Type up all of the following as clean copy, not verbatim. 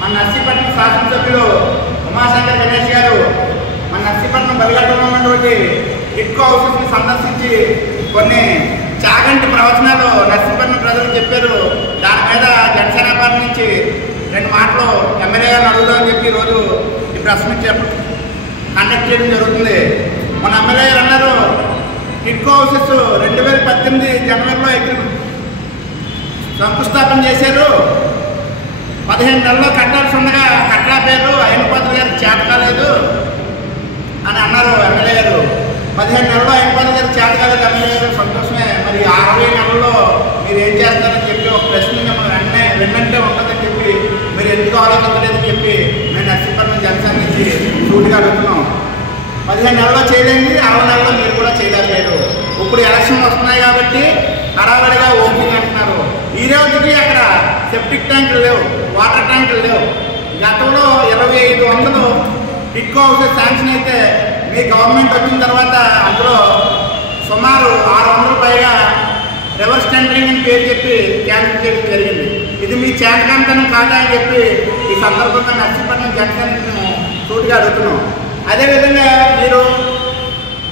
మన నర్సీపట్నం శాసనసభ్యులు ఉమాశంకర్ గణేష్ గారు మన నర్సీపట్నం బలిగట్టలో ఉన్నటువంటి టిట్కో హౌసెస్ని సందర్శించి కొన్ని చాగంటి ప్రవచనాలు నర్సీపట్నం ప్రజలకు చెప్పారు. దాని మీద జనసేన పార్టీ నుంచి 2 మాటలు ఎమ్మెల్యే గారిని అడుగుదామని చెప్పి ఈరోజు ఈ ప్రెస్ మీట్ కండక్ట్ చేయడం జరుగుతుంది. మన ఎమ్మెల్యే గారు అన్నారు, టిట్కో హౌసెస్ 2018 జనవరిలో శంకుస్థాపన చేశారు. 15 నెలల్లో కట్టాల్సి ఉండగా కట్టలేకపోయారు, అయినపాత్ర గారికి చేత కాలేదు అని అన్నారు ఎమ్మెల్యే గారు. 15 నెలల్లో అయినపాత్ర గారికి చేత కాలేదు ఎమ్మెల్యే గారు, సంతోషమే. మరి 60 నెలల్లో మీరు ఏం చేస్తారని చెప్పి ఒక ప్రశ్న మిమ్మల్ని వెన్నంటే ఉంటుందని చెప్పి మీరు ఎందుకు ఆలోచించలేదని చెప్పి మేము నర్సీపట్నం జనసేన నుంచి సూటిగా అడుగుతున్నాం. 15 నెలల్లో చేయలేండి, 60 నెలల్లో మీరు కూడా చేయలేకపోయారు. ఇప్పుడు ఎలక్షన్లు వస్తున్నాయి కాబట్టి హడావిడిగా ఓపెనింగ్ అంటున్నారు. ఈ రోజుకి అక్కడ సెప్టిక్ ట్యాంకులు లేవు, వాటర్ ట్యాంకులు లేవు. గతంలో 2500 టిట్కో హౌసెస్ శాంక్షన్ అయితే మీ గవర్నమెంట్ వచ్చిన తర్వాత అందులో సుమారు 600 పైగా రివర్స్ టెండరింగ్ అని పేరు చెప్పి క్యాన్సిల్ చేయడం జరిగింది. ఇది మీ చేతకాంతనం కాదా అని చెప్పి ఈ సందర్భంగా నర్సీపట్నం జనసేనకి మేము సూటిగా అడుగుతున్నాం. అదేవిధంగా మీరు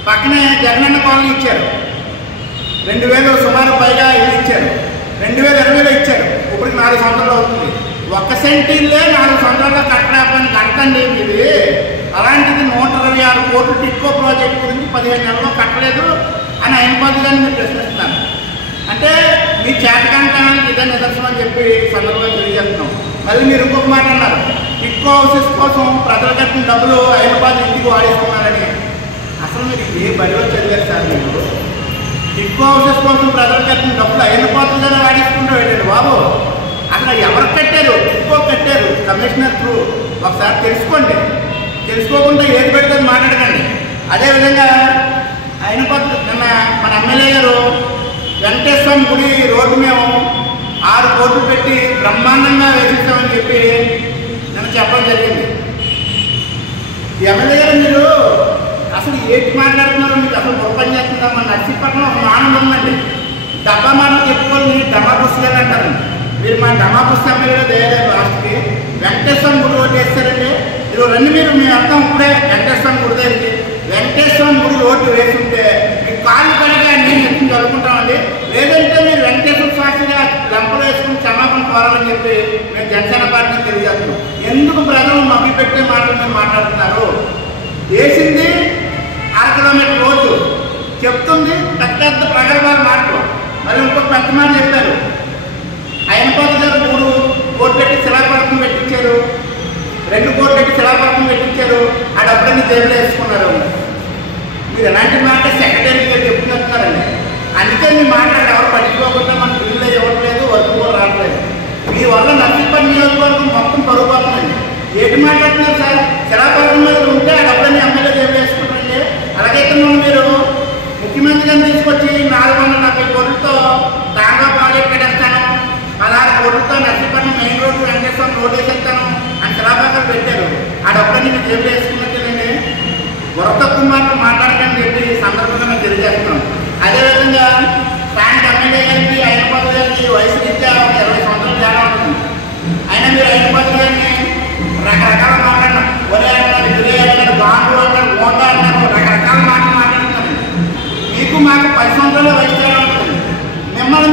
పక్కనే జగనన్న కాలనీ ఇచ్చారు, 2000 సుమారు పైగా ఇల్లు ఇచ్చారు. 2020లో ఇచ్చారు, ఇప్పటికి 4 సంవత్సరాలు అవుతుంది. 1 సెంట్ ఇల్లే 4 సంవత్సరాల్లో కట్టడానికి కట్టండి ఇది. అలాంటిది 126 కోట్ల టిట్కో ప్రాజెక్ట్ గురించి 15 నెలల్లో కట్టలేదు అని అయినపాత్ర గారిని మీరు ప్రశ్నిస్తున్నారు. అంటే మీ చేతకాంతానికి ఇదే నిదర్శనం అని చెప్పి సందర్భంగా తెలియజేస్తున్నాం. మళ్ళీ మీరు ఇంకొక మాట అన్నారు, టిట్కో హౌసెస్ కోసం ప్రజలు కట్టిన డబ్బులు అయినపాత్ర ఇంటికి వాడేసుకున్నారని. అసలు మీరు ఏ బడిలో చదివారు సార్? మీరు టిట్కో హౌసెస్ కోసం ప్రజలు కట్టిన డబ్బులు అయినపాత్రగానే వాడేసుకుంటూ వెళ్ళండి బాబు. అసలు ఎవరు కట్టారు? టిట్కో కట్టారు, కమిషనర్ త్రూ. ఒకసారి తెలుసుకోండి, తెలుసుకోకుండా ఏది పెడితే మాట్లాడకండి. అదేవిధంగా అయినపాత్ర నిన్న మన ఎమ్మెల్యే గారు వెంకటేశ్వర గుడి రోడ్డు మేము 6 కోట్లు పెట్టి బ్రహ్మాండంగా వేసిస్తామని చెప్పి నేను చెప్పడం జరిగింది. ఎమ్మెల్యే గారు మీరు అసలు ఏంటి మాట్లాడుతున్నారో మీకు అసలు గొప్పని చేస్తుందా? మన నర్సీపట్నం ఒక మానవుడు ఉందండి, డబ్బా మాటలు చెప్పుకొని డబ్బా పుస్తకాలు అంటారు. మీరు మా డబ్బా పుస్తకం మీద దయలేదు లాస్ట్కి వెంకటేశ్వర గుడి రోడ్డు వేస్తారండి. ఇది రండి మీరు, మీ అర్థం ఇప్పుడే వెంకటేశ్వర గుడి దగ్గరికి. వెంకటేశ్వర గుడి రోడ్డు వేసుకుంటే మీకు కాళ్ళు కడగా నేను ఎత్తుని చదువుకుంటామండి. లేదంటే మీరు వెంకటేశ్వర సాక్షిగా లంపలు వేసుకుని క్షమాపణ కోరాలని చెప్పి మేము జనసేన పార్టీని తెలియజేస్తున్నాం. ఎందుకు ప్రజలు మభ్య పెట్టే మాటలు మీరు మాట్లాడుతున్నారు? వేసింది 1/2 కిలోమీటర్ రోడ్డు, చెప్తుంది పెద్ద పెద్ద ప్రగల్భాల మాటలు. మళ్ళీ ఇంకొక పెద్ద మాట చెప్పారు, అయినపాత్ర గారు 3 కోట్లు పెట్టి శిలాఫలకం పెట్టించారు, 2 కోట్లు పెట్టి శిలాఫలకం పెట్టించారు, ఆ డబ్బులన్నీ జైల్లో వేసుకున్నారు. మీరు ఎలాంటి మాట సెక్రటరీ గారు చెప్తున్నారండి. అందుకే మీ మాట్లాడి ఎవరు పట్టించుకోకుండా మనకు బిల్లులు ఇవ్వట్లేదు, వర్క్ కూడా రావట్లేదు. మీ వల్ల నర్సీపట్నం నియోజకవర్గం మొత్తం పరుగుపోతుందండి. ఏంటి మాట్లాడుతున్నారు సార్? శిలాఫలకం మీద ఉంటే ఆ డబ్బులన్నీ ఎమ్మెల్యే జైల్లో వేసుకుంటారండి. అలాగైతే మీరు ముఖ్యమంత్రి గారిని తీసుకొచ్చి 470 కోట్లతో తాంగా ప్రాజెక్ట్ కట్టేస్తాను, 16 కోట్లతో నర్సీపట్నం మెయిన్ రోడ్డు వెంకటేశ్వరం రోడ్ వేసేస్తాను అని శిలాఫలకాలు పెట్టారు. ఆ డబ్బులన్నీ మీరు జైల్లో వేసుకున్నట్లేదండి. వరతక్కువ మాటలు మాట్లాడకని చెప్పి సందర్భంగా మేము తెలియజేస్తున్నాం. అదేవిధంగా స్థానిక ఎమ్మెల్యే గారికి అయినపాత్ర గారికి వయసు రీత్యా 20 సంవత్సరాలు తేడా ఉంటుంది. అయినా మీరు అయినపాత్ర గారిని రకరకాల మాట్లాడినాం, ఒరే అంటారు, ఇదే అంటారు, గాండు అంటారు, గోండా అంటారు, రకరకాల మాటలు మాట్లాడుతున్నారు. మీకు మాకు 10 సంవత్సరాల వయసు తేడా ఉంటుంది. మిమ్మల్ని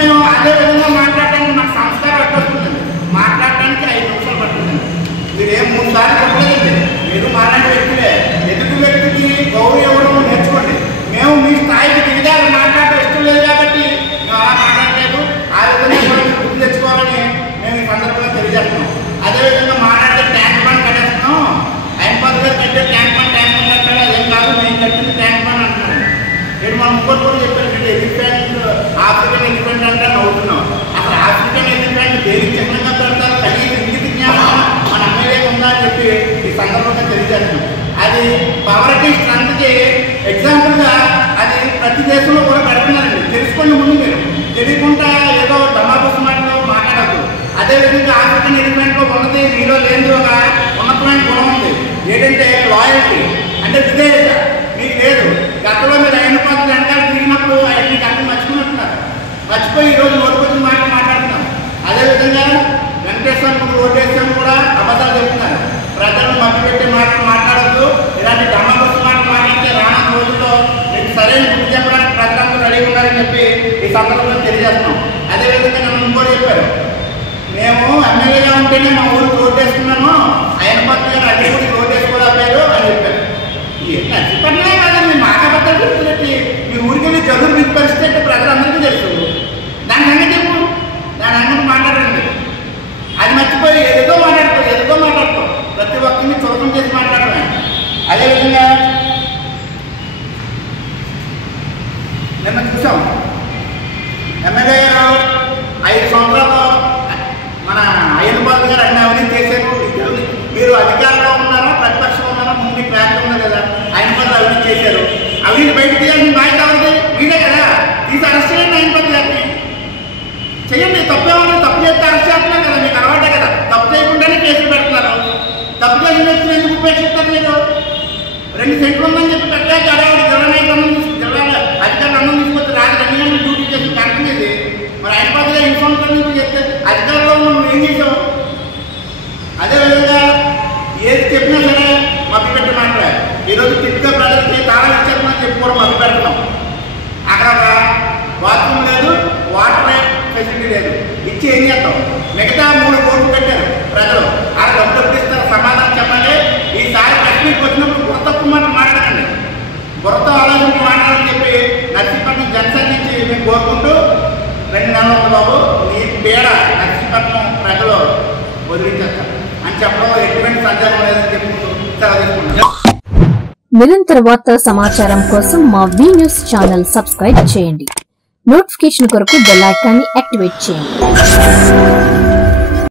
ఉంటేనే మా ఊరికి రోడ్డు వేసుకున్నాము, అయినపత్రి గారు అడ్డు కూడా రోడ్డు వేసుకోలేకపోయారు అని చెప్పారు. నర్సీపట్నమే కాదండి, మాకాబద్దాలు చెప్తున్నట్టు మీ ఊరికి వెళ్ళి జరుగు మీకు పరిస్థితి అంటే ప్రజలందరికీ తెలుసు. దాని సంగతి చెప్పు, దాని సంగతి మాట్లాడండి. అది మర్చిపోయి ఏదో మాట్లాడుకో ప్రతి ఒక్కరిని చులకం చేసి మాట్లాడమే. అదేవిధంగా నిన్న చూసాం ఎమ్మెల్యే గారు 5 సంవత్సరాలు మన అయ్యనపాత్ర గారు అన్ని అవినీతి చేశారు. మీరు అధికారంలో ఉన్నారా ప్రతిపక్షంలో ఉన్నారా ముందు క్లారిటీ ఉంది కదా. అయ్యనపాత్ర అవినీతి చేశారు, అవినీతి బయటకు తీయాల్సిన బాధ్యత ఎవరిది? మీరే కదా. తీసి అరెస్ట్ చేయండి అయ్యనపాత్ర గారిని, చెయ్యండి. తప్పేమన్నా తప్పు చేస్తే అరెస్ట్ చేస్తున్నారు కదా, మీకు అలవాటే కదా. తప్పు చేయకుండానే కేసులు పెడుతున్నారు. తప్పు చేసిన వ్యక్తిని ఎందుకు ఉపేక్షిస్తారు? మీరు 2 సెంట్లు ఉందని చెప్పి పెట్టాక అడవాడు జిల్లా నాయకులు జిల్లా అధికారులు అందరం తీసుకొచ్చి రాత్రి 2 గంటలు డ్యూటీ చేసి కరెక్ట్. మరి అయ్యనపాత్ర గారు ఇన్ఫార్మర్ నుంచి చెప్తే అధికారంలో మనం ఏం చేసాం? అదేవిధంగా ఏది చెప్పినా సరే మభ్య పెట్టి మాట్లాడారు. ఈరోజు తిట్టుగా ప్రజలకి తాళాలు ఇచ్చేస్తున్నాం చెప్పి కూడా మభ్య పెడుతున్నాం. అక్కడ బాత్రూమ్ లేదు, వాటర్ ఫెసిలిటీ లేదు, ఇచ్చి ఏం చేస్తాం? మిగతా 3 కోట్లు పెట్టారు ప్రజలు, ఆ డబ్బులు ఇస్తారు. సమాధానం చెప్పాలి. ఈసారి కశ్మీర్కి వచ్చినప్పుడు బుర్ర తప్పు మాట మాట్లాడండి, బుర్రతో ఆలోచించి మాట్లాడని చెప్పి నర్సీపట్నం జనసేన నుంచి మేము కోరుకుంటూ 2 నెలలు ఉంది బాబు, నీ పేడ నర్సీపట్నం ప్రజలు వదిలించేస్తారు అని చెప్పడం ఎటువంటి సందేహం లేదని చెప్పుకుంటూ సెలవు తీసుకుంటాం. నిరంతర వార్తా సమాచారం కోసం మా వి న్యూస్ ఛానల్ సబ్స్క్రైబ్ చేయండి. నోటిఫికేషన్ కొరకు బెల్ ఐకాన్ని యాక్టివేట్ చేయండి.